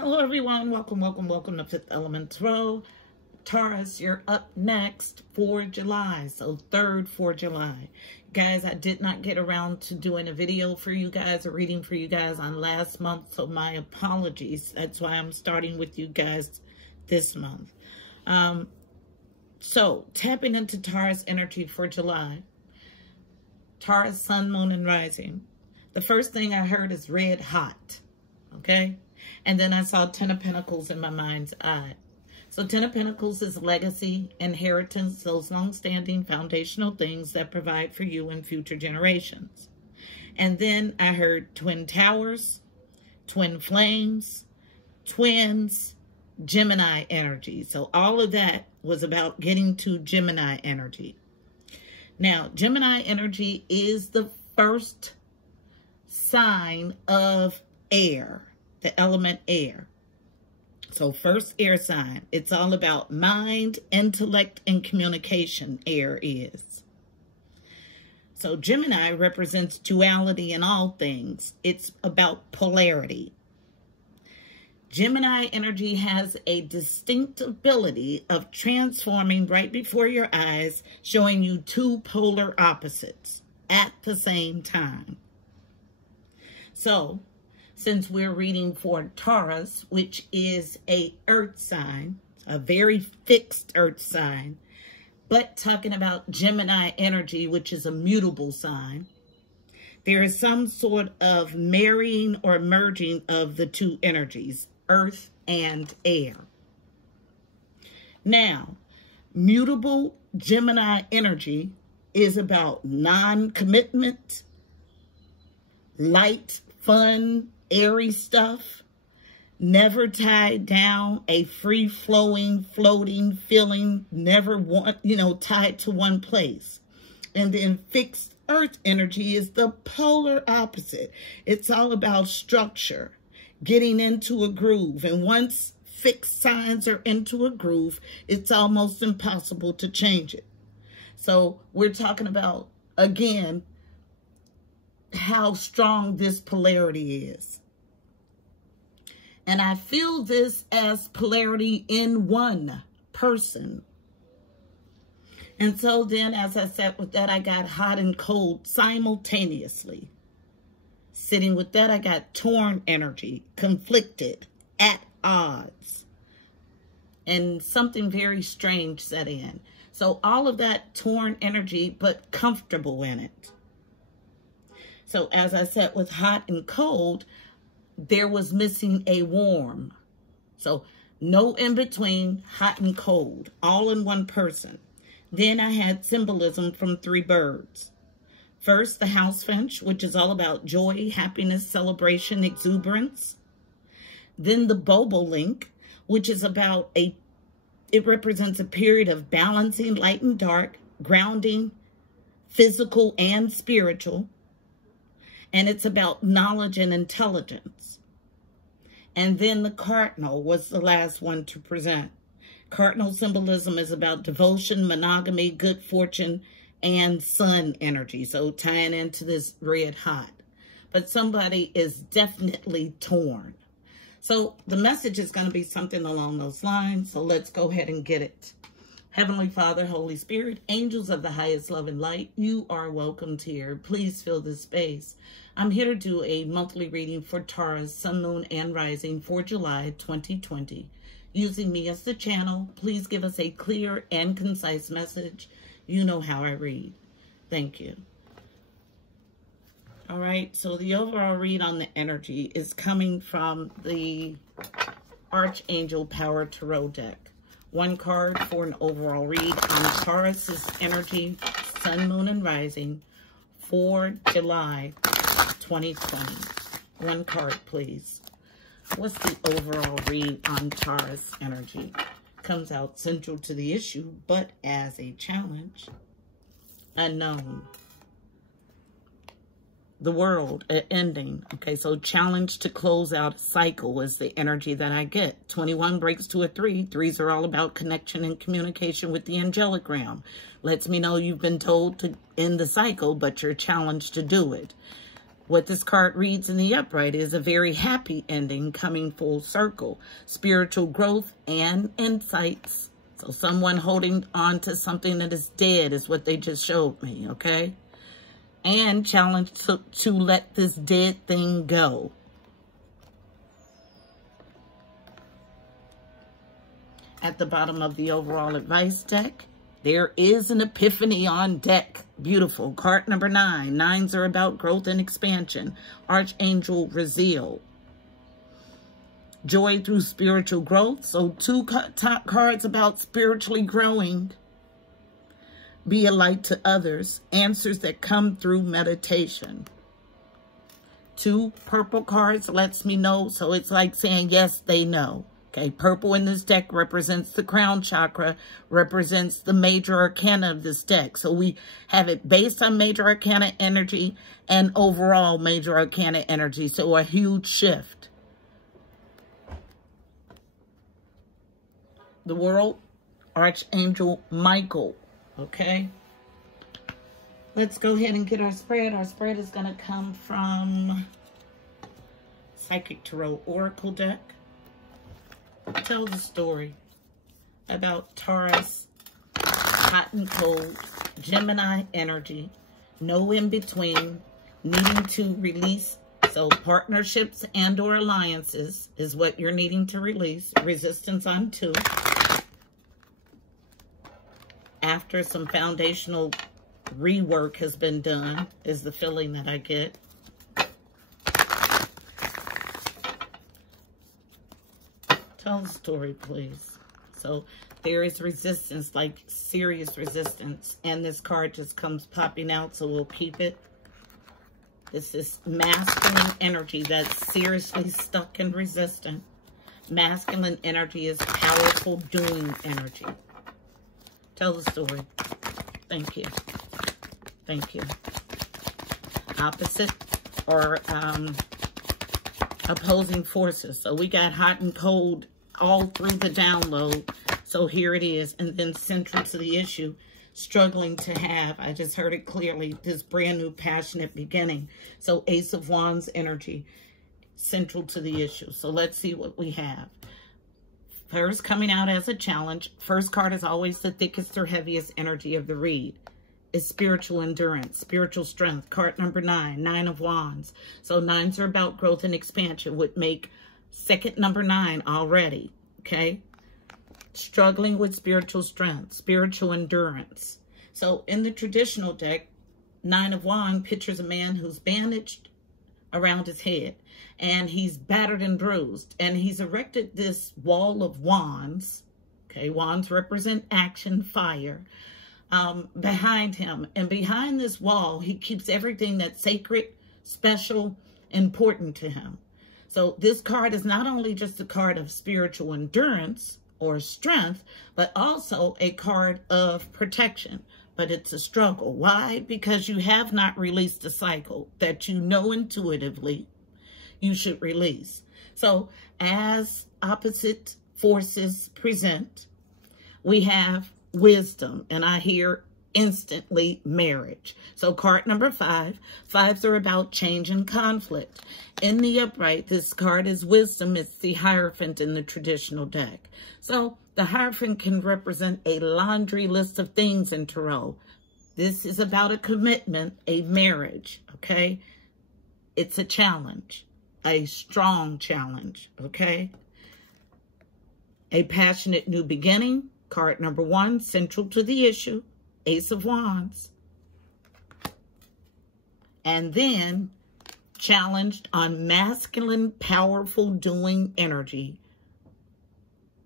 Hello everyone, welcome to Fifth Element Tarot. Taurus, you're up next for July, so 3rd for July. Guys, I did not get around to doing a video for you guys, a reading for you guys on last month, so my apologies. That's why I'm starting with you guys this month. So, tapping into Taurus energy for July. Taurus, sun, moon, and rising. The first thing I heard is red hot, okay? And then I saw 10 of Pentacles in my mind's eye. So 10 of Pentacles is legacy, inheritance, those long-standing foundational things that provide for you and future generations. And then I heard twin towers, twin flames, twins, Gemini energy. So all of that was about getting to Gemini energy. Now, Gemini energy is the first sign of air. The element air. So first air sign. It's all about mind, intellect, and communication. Air is. So Gemini represents duality in all things. It's about polarity. Gemini energy has a distinct ability of transforming right before your eyes, showing you two polar opposites at the same time. So, since we're reading for Taurus, which is a earth sign, a very fixed earth sign, but talking about Gemini energy, which is a mutable sign, there is some sort of marrying or merging of the two energies, earth and air. Now, mutable Gemini energy is about non-commitment, light, fun, airy stuff, never tied down, a free-flowing, floating feeling, never tied to one place. And then fixed earth energy is the polar opposite. It's all about structure, getting into a groove. And once fixed signs are into a groove, it's almost impossible to change it. So we're talking about, again, how strong this polarity is. And I feel this as polarity in one person. And so then, as I said with that, I got hot and cold simultaneously. Sitting with that, I got torn energy, conflicted, at odds. And something very strange set in. So all of that torn energy, but comfortable in it. So as I said with hot and cold, there was missing a warm. So no in between, hot and cold, all in one person. Then I had symbolism from 3 birds. First, the house finch, which is all about joy, happiness, celebration, exuberance. Then the bobolink, which is about it represents a period of balancing light and dark, grounding, physical and spiritual. And it's about knowledge and intelligence. And then the cardinal was the last one to present. Cardinal symbolism is about devotion, monogamy, good fortune, and sun energy. So tying into this red hot. But somebody is definitely torn. So the message is going to be something along those lines. So let's go ahead and get it. Heavenly Father, Holy Spirit, angels of the highest love and light, you are welcomed here. Please fill this space. I'm here to do a monthly reading for Taurus, Sun, Moon, and Rising for July 2020. Using me as the channel, please give us a clear and concise message. You know how I read. Thank you. All right, so the overall read on the energy is coming from the Archangel Power Tarot deck. 1 card for an overall read on Taurus's energy, Sun, Moon, and Rising for July 2020. 1 card, please. What's the overall read on Taurus energy? Comes out central to the issue, but as a challenge. Unknown. The world, an ending. Okay, so challenge to close out a cycle is the energy that I get. 21 breaks to a 3. 3s are all about connection and communication with the angelic realm. Lets me know you've been told to end the cycle, but you're challenged to do it. What this card reads in the upright is a very happy ending coming full circle. Spiritual growth and insights. So someone holding on to something that is dead is what they just showed me, okay? And challenge to let this dead thing go. At the bottom of the overall advice deck, there is an epiphany on deck. Beautiful. Card number 9. 9s are about growth and expansion. Archangel Raziel. Joy through spiritual growth. So 2 top cards about spiritually growing. Be a light to others. Answers that come through meditation. 2 purple cards lets me know. So it's like saying, yes, they know. Okay, purple in this deck represents the crown chakra, represents the major arcana of this deck. So we have it based on major arcana energy and overall major arcana energy. So a huge shift. The world, Archangel Michael. Okay. Let's go ahead and get our spread. Our spread is going to come from Psychic Tarot Oracle deck. Tell the story about Taurus, hot and cold, Gemini energy, no in between, needing to release. So partnerships and or alliances is what you're needing to release. Resistance on 2. After some foundational rework has been done is the feeling that I get. Tell the story, please. So there is resistance, like serious resistance. And this card just comes popping out, so we'll keep it. This is masculine energy that's seriously stuck and resistant. Masculine energy is powerful doing energy. Tell the story. Thank you. Thank you. Opposite or opposing forces. So we got hot and cold all through the download. So here it is. And then central to the issue, struggling to have, I just heard it clearly, this brand new passionate beginning. So Ace of Wands energy, central to the issue. So let's see what we have. First, coming out as a challenge. First card is always the thickest or heaviest energy of the read. Is spiritual endurance, spiritual strength. Card number 9, 9 of Wands. So 9s are about growth and expansion, would make second number 9 already, okay? Struggling with spiritual strength, spiritual endurance. So in the traditional deck, 9 of Wands pictures a man who's bandaged around his head, and he's battered and bruised, and he's erected this wall of wands, okay? Wands represent action, fire, behind him. And behind this wall, he keeps everything that's sacred, special, important to him. So this card is not only just a card of spiritual endurance or strength, but also a card of protection. But it's a struggle. Why? Because you have not released a cycle that you know intuitively you should release. So as opposite forces present, we have wisdom, and I hear instantly marriage. So card number 5. 5s are about change and conflict. In the upright, this card is wisdom. It's the Hierophant in the traditional deck. So the Hierophant can represent a laundry list of things in tarot. This is about a commitment, a marriage, okay? It's a challenge, a strong challenge, okay? A passionate new beginning. Card number 1, central to the issue, Ace of Wands. And then challenged on masculine, powerful doing energy,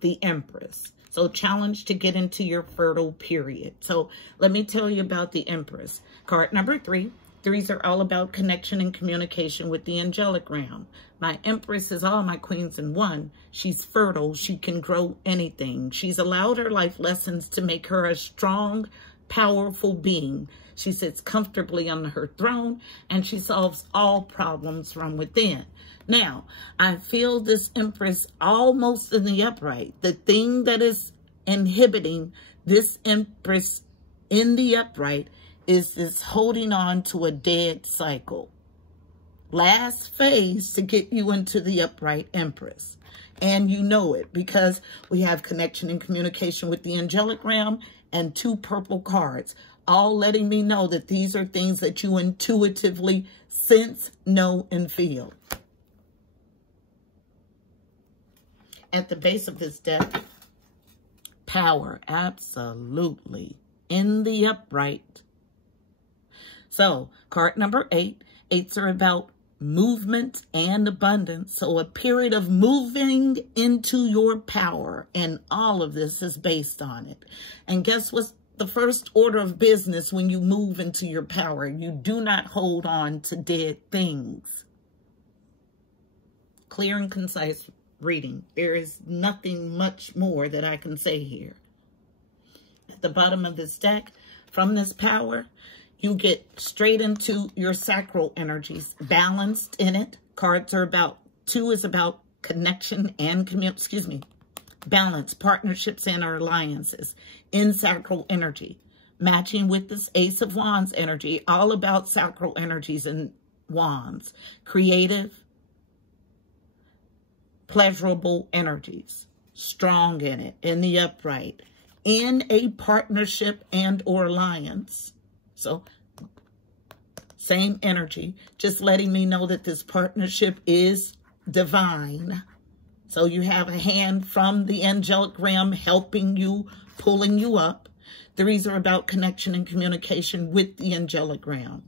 the Empress. So challenged to get into your fertile period. So let me tell you about the Empress. Card number 3. 3s are all about connection and communication with the Angelic Realm. My Empress is all my queens in one. She's fertile. She can grow anything. She's allowed her life lessons to make her a strong, powerful being. She sits comfortably on her throne, and she solves all problems from within. Now, I feel this Empress almost in the upright. The thing that is inhibiting this Empress in the upright is this holding on to a dead cycle. last phase to get you into the upright Empress. And you know it because we have connection and communication with the angelic realm and 2 purple cards, all letting me know that these are things that you intuitively sense, know, and feel. At the base of this deck, power, absolutely, in the upright. So, card number 8. 8s are about movement and abundance. So, a period of moving into your power. And all of this is based on it. And guess what's the first order of business when you move into your power? You do not hold on to dead things. Clear and concise reading. There is nothing much more that I can say here. At the bottom of this deck, from this power, you get straight into your sacral energies, balanced in it. Cards are about, 2 is about connection and balance, partnerships and our alliances in sacral energy, matching with this Ace of Wands energy, all about sacral energies and wands, creative, pleasurable energies, strong in it, in the upright, in a partnership and or alliance. So, same energy, just letting me know that this partnership is divine. So you have a hand from the angelic realm helping you, pulling you up. 3s are about connection and communication with the angelic realm.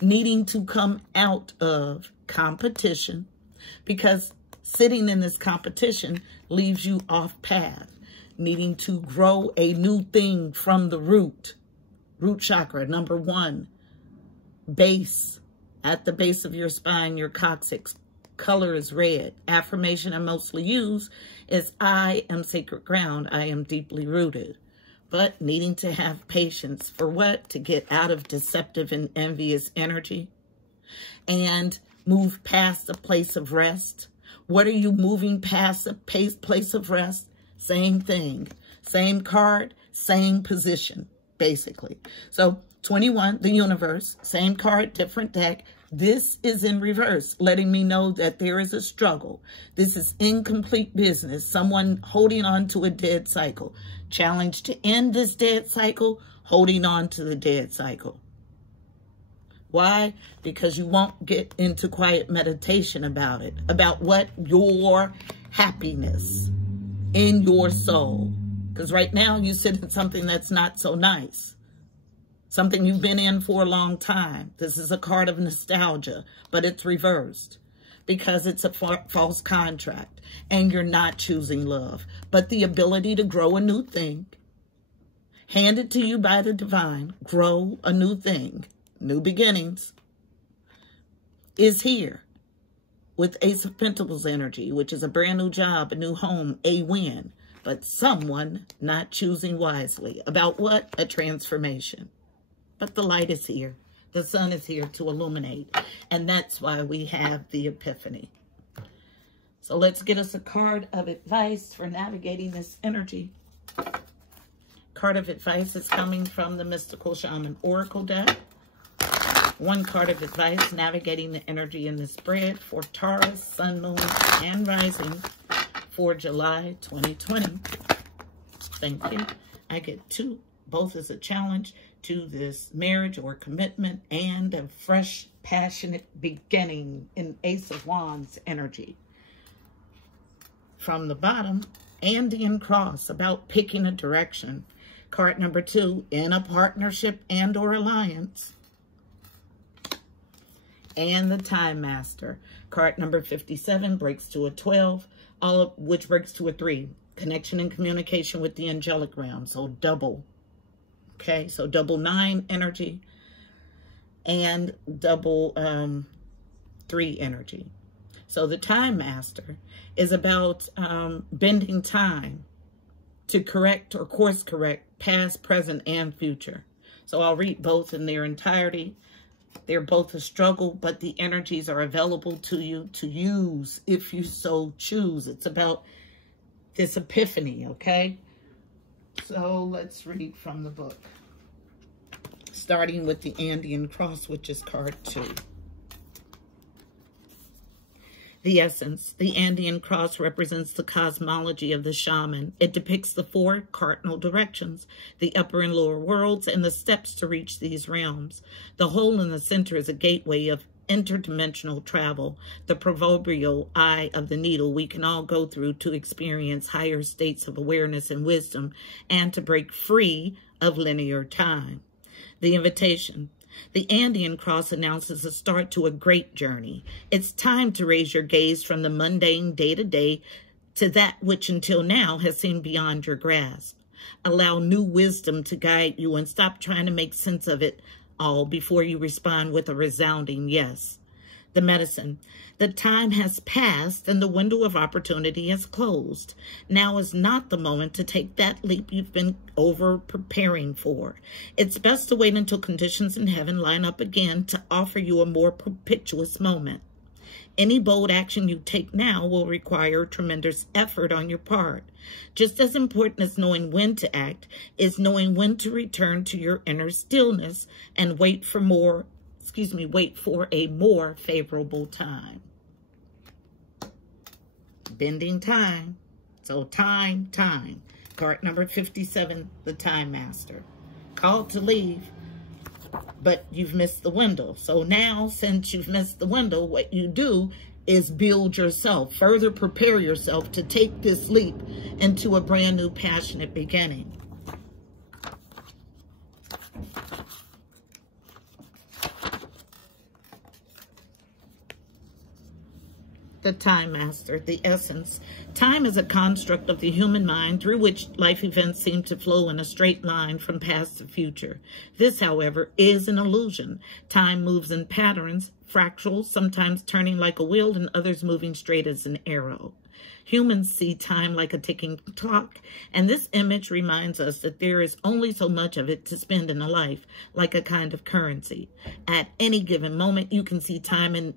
Needing to come out of competition, because sitting in this competition leaves you off path. Needing to grow a new thing from the root. Root chakra, number 1. Base, at the base of your spine, your coccyx. Color is red. Affirmation I mostly use is I am sacred ground. I am deeply rooted. But needing to have patience for what? To get out of deceptive and envious energy. And move past the place of rest. What are you moving past a place of rest? Same thing. Same card, same position, basically. So 21, the universe, same card, different deck. This is in reverse, letting me know that there is a struggle. This is incomplete business. Someone holding on to a dead cycle. Challenge to end this dead cycle, holding on to the dead cycle. Why? Because you won't get into quiet meditation about it. About what? Your happiness in your soul. Because right now you sit in something that's not so nice. Something you've been in for a long time. This is a card of nostalgia, but it's reversed because it's a false contract and you're not choosing love, but the ability to grow a new thing, handed to you by the divine, grow a new thing, new beginnings, is here with Ace of Pentacles energy, which is a brand new job, a new home, a win, but someone not choosing wisely. About what? A transformation. But the light is here. The sun is here to illuminate. And that's why we have the epiphany. So let's get us a card of advice for navigating this energy. Card of advice is coming from the Mystical Shaman Oracle deck. 1 card of advice, navigating the energy in the spread for Taurus, Sun, Moon, and Rising for July 2020. Thank you. I get 2, both as a challenge to this marriage or commitment and a fresh, passionate beginning in Ace of Wands energy. From the bottom, Andean Cross, about picking a direction. Card number 2, in a partnership and or alliance. And the Time Master. Card number 57 breaks to a 12, all of which breaks to a 3. Connection and communication with the angelic realm. So double. Okay, so double 9 energy and double 3 energy. So the Time Master is about bending time to correct or course correct past, present, and future. So I'll read both in their entirety. They're both a struggle, but the energies are available to you to use if you so choose. It's about this epiphany, okay? So let's read from the book. Starting with the Andean Cross, which is card 2. The essence. The Andean cross represents the cosmology of the shaman. It depicts the 4 cardinal directions, the upper and lower worlds, and the steps to reach these realms. The hole in the center is a gateway of interdimensional travel, the proverbial eye of the needle we can all go through to experience higher states of awareness and wisdom, and to break free of linear time. The invitation. The Andean cross announces a start to a great journey. It's time to raise your gaze from the mundane day-to-day to that which until now has seemed beyond your grasp. Allow new wisdom to guide you and stop trying to make sense of it all before you respond with a resounding yes. The medicine. The time has passed and the window of opportunity has closed. Now is not the moment to take that leap you've been over-preparing for. It's best to wait until conditions in heaven line up again to offer you a more propitious moment. Any bold action you take now will require tremendous effort on your part. Just as important as knowing when to act is knowing when to return to your inner stillness and wait for a more favorable time. Bending time. So time. Card number 57, the Time Master. Called to leave, but you've missed the window. So now, since you've missed the window, what you do is build yourself. Further prepare yourself to take this leap into a brand new passionate beginning. The Time Master, the essence. Time is a construct of the human mind through which life events seem to flow in a straight line from past to future. This, however, is an illusion. Time moves in patterns, fractals, sometimes turning like a wheel and others moving straight as an arrow. Humans see time like a ticking clock, and this image reminds us that there is only so much of it to spend in a life, like a kind of currency. At any given moment, you can see time in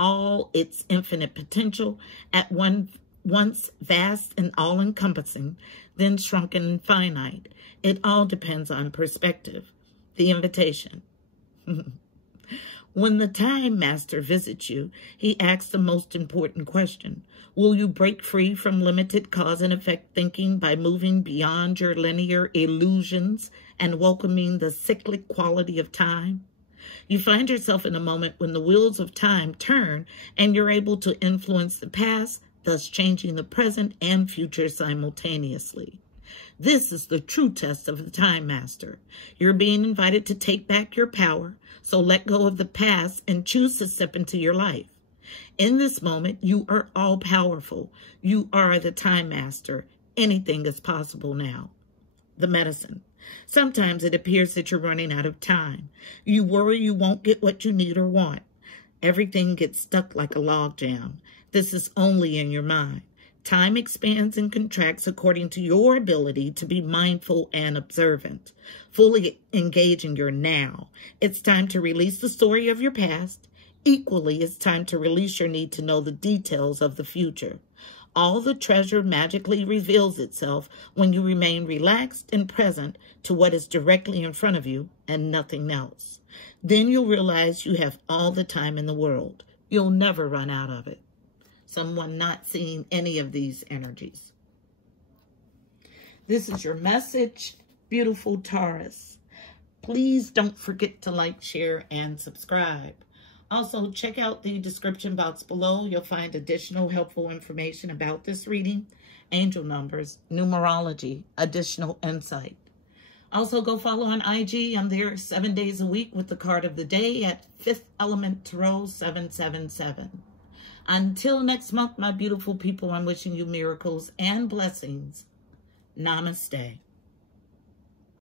all its infinite potential, at once vast and all-encompassing, then shrunken and finite. It all depends on perspective. The invitation. When the Time Master visits you, he asks the most important question. Will you break free from limited cause and effect thinking by moving beyond your linear illusions and welcoming the cyclic quality of time? You find yourself in a moment when the wheels of time turn and you're able to influence the past, thus changing the present and future simultaneously. This is the true test of the Time Master. You're being invited to take back your power, so let go of the past and choose to step into your life. In this moment, you are all-powerful. You are the Time Master. Anything is possible now. The medicine. Sometimes it appears that you're running out of time. You worry you won't get what you need or want. Everything gets stuck like a logjam. This is only in your mind. Time expands and contracts according to your ability to be mindful and observant. Fully engage in your now. It's time to release the story of your past. Equally, it's time to release your need to know the details of the future. All the treasure magically reveals itself when you remain relaxed and present to what is directly in front of you and nothing else. Then you'll realize you have all the time in the world. You'll never run out of it. Someone not seeing any of these energies. This is your message, beautiful Taurus. Please don't forget to like, share, and subscribe. Also, check out the description box below. You'll find additional helpful information about this reading, angel numbers, numerology, additional insight. Also, go follow on IG. I'm there 7 days a week with the card of the day at 5th Element Tarot 777. Until next month, my beautiful people, I'm wishing you miracles and blessings. Namaste.